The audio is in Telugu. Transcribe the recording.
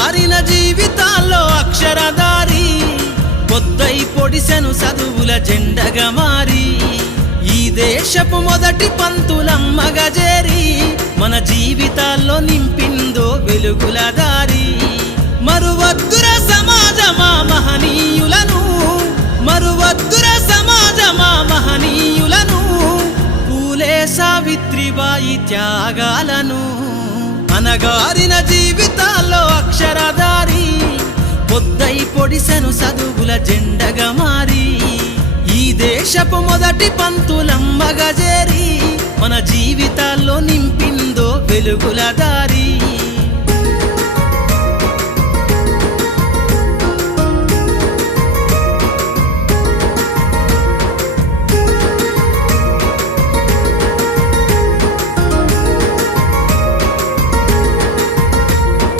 అనగారిన జీవితాల్లో అక్షరధారి పొద్దై పొడిసెను చదువుల జెండగా మారి ఈ దేశపు మొదటి పంతులమ్మగా చేరి మన జీవితాల్లో నింపిందో వెలుగుల దారి మరువద్దుర సమాజమా మహనీయులను మరువద్దుర సమాజమా మహనీయులను పూలే సావిత్రిబాయి త్యాగాలను అనగారిన జీవితాల్లో అక్షరధారి పొద్దై పొడిసెను చదువుల జెండగా మారి ఈ దేశపు మొదటి పంతులమ్మగా చేరి మన జీవితాల్లో నింపిందో వెలుగుల దారి